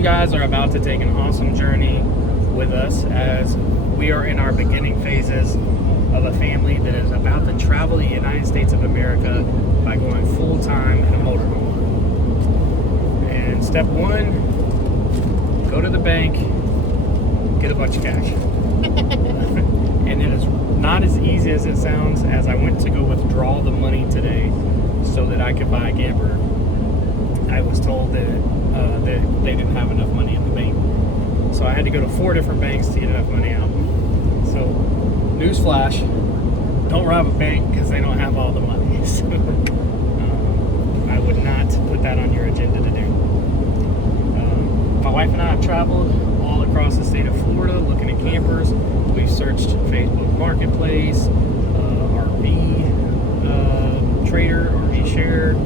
You guys are about to take an awesome journey with us as we are in our beginning phases of a family that is about to travel the United States of America by going full-time in a motorhome. And step one, go to the bank, get a bunch of cash. And it is not as easy as it sounds, as I went to go withdraw the money today so that I could buy a camper. I was told that they didn't have enough money in the bank. So I had to go to 4 different banks to get enough money out. So, newsflash, don't rob a bank because they don't have all the money. So, I would not put that on your agenda to do. My wife and I have traveled all across the state of Florida looking at campers. We've searched Facebook Marketplace, RV Trader, RV Share,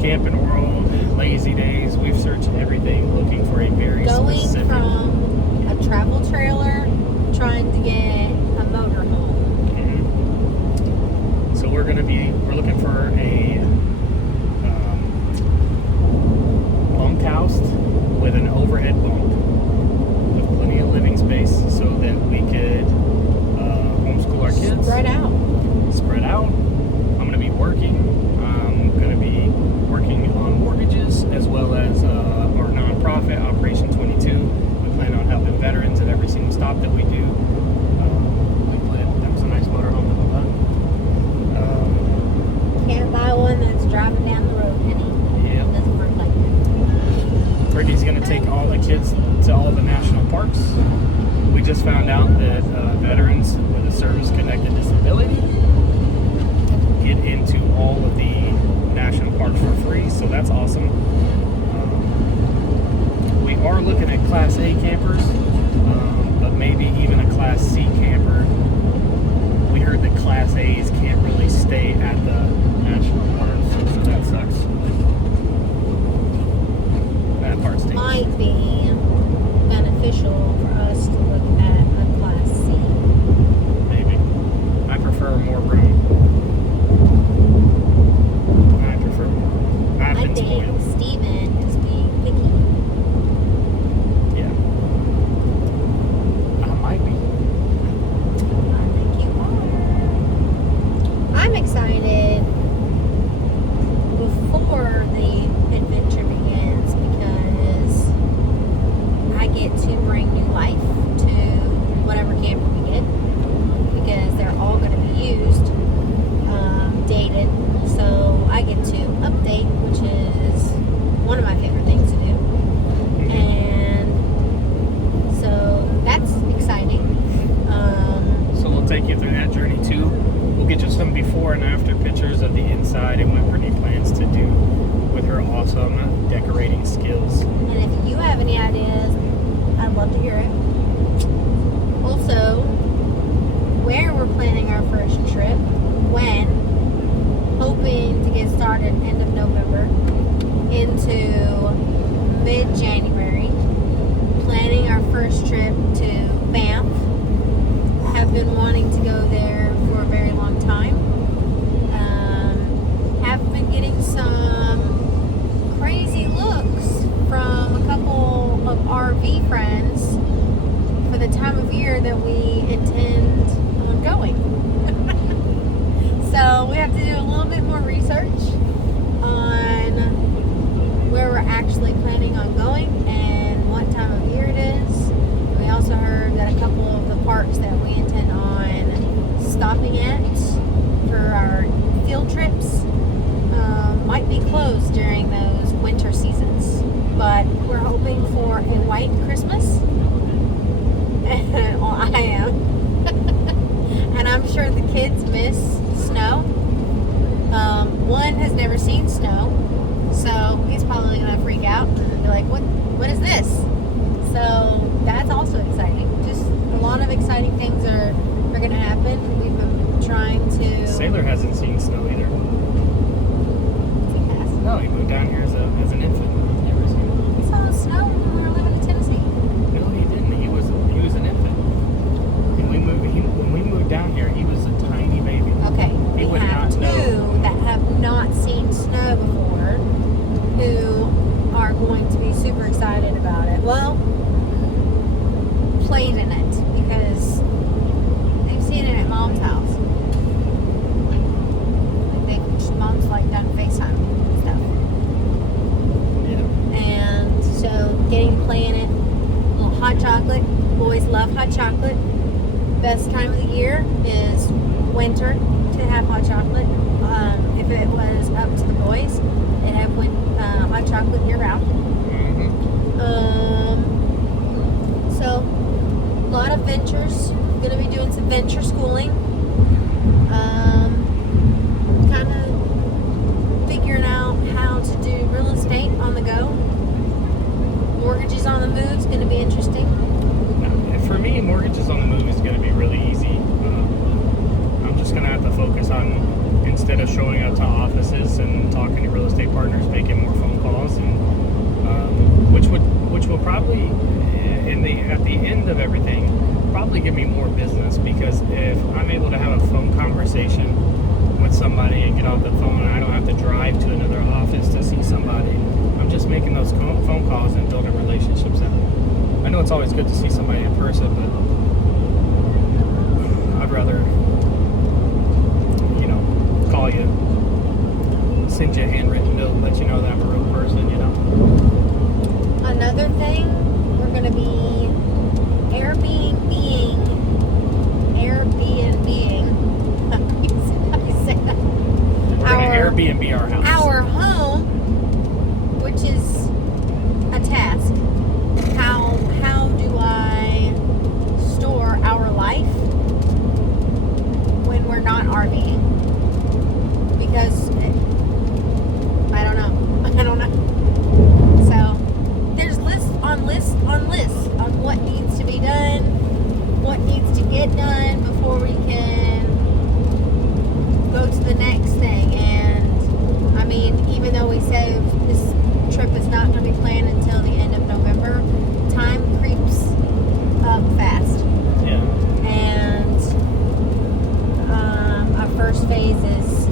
Camping World, Lazy Days. We've searched everything looking for a very specific... Going from a travel trailer trying to get a motorhome. Mm-hmm. So we're looking for a bunkhouse with an overhead bunk with plenty of living space so that we could homeschool our kids. Spread out. I'm going to be working. I'm going to be working on mortgages as well as our nonprofit, Operation 22. We plan on helping veterans at every single stop that we do. That was a nice motorhome that we bought. Can't buy one that's driving down the road, Penny. Yeah. Doesn't work like that. Brittany's going to take all the kids to all the national parks. We just found out that veterans with a service-connected disability get into all of the national parks for free, so that's awesome. We are looking at Class A campers, but maybe even a Class C camper. We heard that Class A's can't really stay at the national parks, so that sucks. That part stinks. Might be beneficial for us to look at a Class C. Maybe. I prefer more room. I've I been think spoiled. Steven is being picky. Yeah. I might be. I think you are. I'm excited before the adventure begins because I get to bring new life to whatever camper we get because they're all going to be used, dated. So I get to update, which is one of my favorite things to do. And so that's exciting. So we'll take you through that journey too. We'll get you some before and after pictures of the inside and what Brittany plans to do with her awesome decorating skills. And if you have any ideas, I'd love to hear it. Also, where we're planning our first trip, when, hoping to get started end of November into mid-January. Planning our first trip to Banff. Have been wanting to go there for a very long time. Have been getting some crazy looks from a couple of RV friends for the time of year that we intend on going. So we have to do a little bit more research on where we're actually planning on going and what time of year it is. And we also heard that a couple of the parks that we intend on stopping at for our field trips might be closed during those winter seasons. But we're hoping for a white Christmas. Well, I am. And I'm sure the kids miss snow. One has never seen snow, so he's probably gonna freak out and be like, what is this? So that's also exciting. Just a lot of exciting things are gonna happen. We've been trying to... Sailor hasn't seen snow either. No, he moved down here as an infant. Never seen it. He saw snow when we were living in Tennessee. No, he didn't. He was an infant. And when we moved down here, he was a tiny baby. Okay, He we would have not know. two that have not seen snow before, who are going to be super super excited about it. Well, played in it because they've seen it at Mom's house. Mom's like done FaceTime and stuff. Yeah. And so getting to play in it. A little hot chocolate. Boys love hot chocolate. Best time of the year is winter to have hot chocolate. If it was up to the boys, they'd have hot chocolate year round. So a lot of ventures. Gonna be doing some venture schooling. Kind of figuring out how to do real estate on the go. Mortgages on the move is going to be interesting. For me, mortgages on the move is going to be really easy. I'm just going to have to focus on, instead of showing up to offices and talking to real estate partners, making more phone calls, and which will probably, at the end of everything, probably give me more business, because if I'm able to have a phone conversation with somebody and get off the phone, and I don't have to drive to another office to see somebody, I'm just making those phone calls and building relationships. And I know it's always good to see somebody in person, but I'd rather, call you, send you a handwritten note, let you know that I'm a real person, Another thing, we're going to be Airbnb-ing. We're going to Airbnb our house. Our home, which is a task. How do I store our life when we're not RVing? Because I don't know. So there's lists on what needs to be done, what needs to get done before we can go to the next thing. And I mean, even though we say this trip is not going to be planned until the end of November, time creeps up fast. Yeah. And our first phase is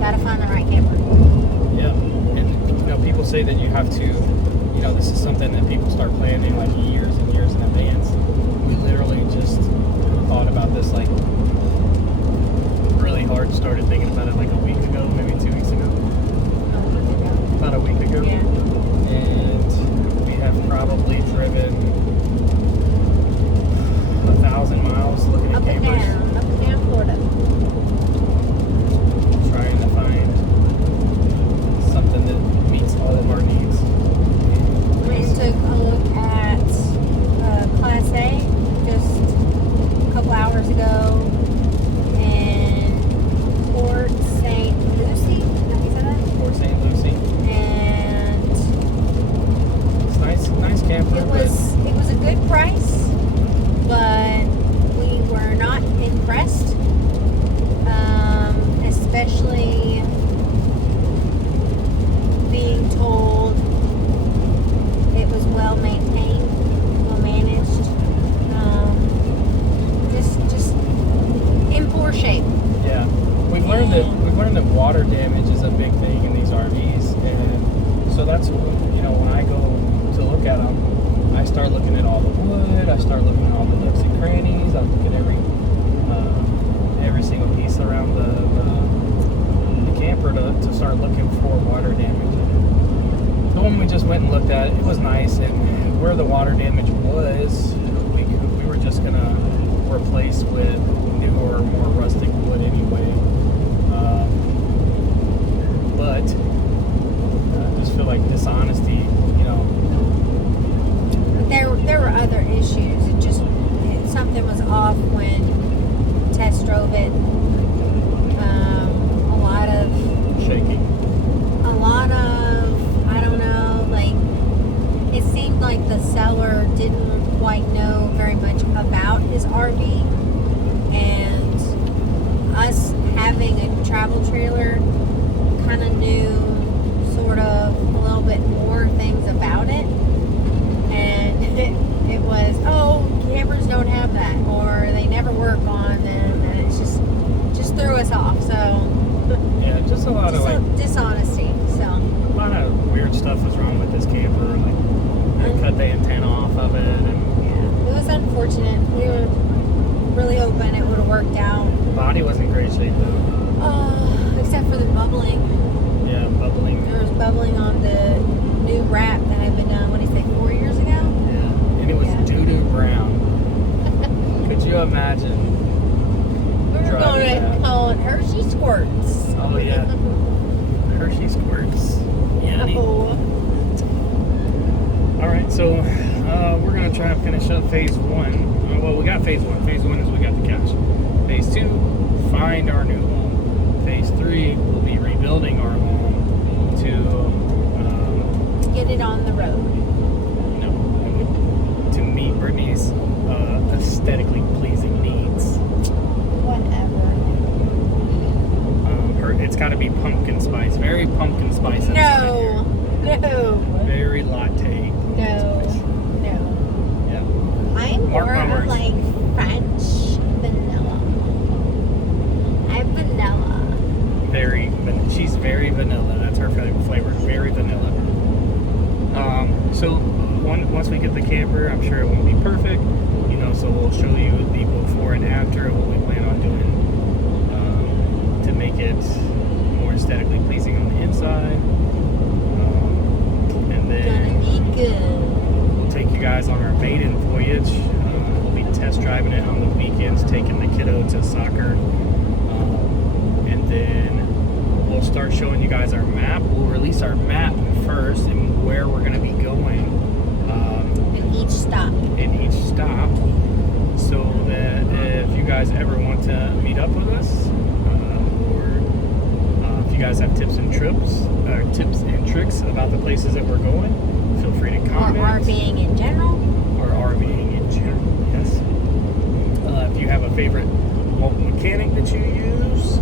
gotta find the right camper. Yeah. And people say that you have to, this is something that people start planning like years and years in advance. We literally just thought about this like really hard, started thinking about it like a week ago, maybe 2 weeks ago. About a week ago. Yeah. And we have probably driven 1,000 miles looking at campers. Up and down Florida. Trying to find something that meets all of our needs. Went and took a look at Class A just a couple hours ago in Port St. Lucie. Have you said that? Port St. Lucie. And It's nice camper. it was a good price, but we were not impressed. Especially being told it was well maintained, well managed, just in poor shape. Yeah, we've learned that water damage is a big thing in these RVs, and so that's when I go to look at them, I start looking at all the wood, I start looking at all the nooks and crannies, I look at every single piece around the camper to start looking for water damage. The one we just went and looked at, it was nice, and where the water damage was, we were just gonna replace with newer, more rustic wood anyway. But I just feel like dishonesty, There were other issues. Something was off when we test drove it. A lot of shaking. I don't know, like, it seemed like the seller didn't quite know very much about his RV, and us having a travel trailer kind of knew sort of a little bit more things about it, and it was, campers don't have that, or they never work on them, and it's just threw us off. So yeah, just a lot of dishonesty. So a lot of weird stuff was wrong with this camper. of it. And Yeah, it was unfortunate. We were really hoping it would have worked out. the body wasn't in great shape though. Except for the bubbling. Yeah, bubbling. There was bubbling on the new wrap that had been done, what did he say, 4 years ago? Yeah, and it was Yeah. doo-doo brown. Could you imagine? We were Driving going that. to call it Hershey Squirts. Oh yeah, Hershey squirts. Yummy. Oh. All right, so we're gonna try and finish up phase one. Well, we got phase one. Phase one is we got the couch. Phase two, find our new home. Phase three, we'll be rebuilding our home to, Get it on the road. to meet Brittany's aesthetically pleasing needs. Whatever. It's got to be pumpkin spice, very pumpkin spice. inside No. here. No. Very latte. No. Spice. No. Yeah. I'm Mark more my of words. like French vanilla. I'm vanilla. She's very vanilla. That's her flavor. Very vanilla. So once we get the camper, I'm sure it won't be perfect. So we'll show you the before and after of what we plan on doing to make it more aesthetically pleasing on the inside. And then Gonna be good. we'll take you guys on our maiden voyage. We'll be test driving it on the weekends, taking the kiddo to soccer. And then we'll start showing you guys our map. We'll release our map first and where we're going to be going And each stop. in each stop, so that if you guys ever want to meet up with us, or if you guys have tips and tricks about the places that we're going, feel free to Or comment. RVing in general. Or RVing in general, yes. If you have a favorite local mechanic that you use,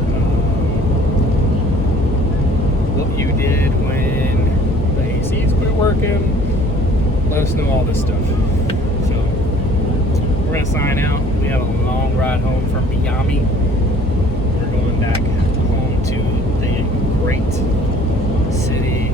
what you did when the ACs quit working, let us know all this stuff. So we're gonna sign out. We have a long ride home from Miami. We're going back home to the great city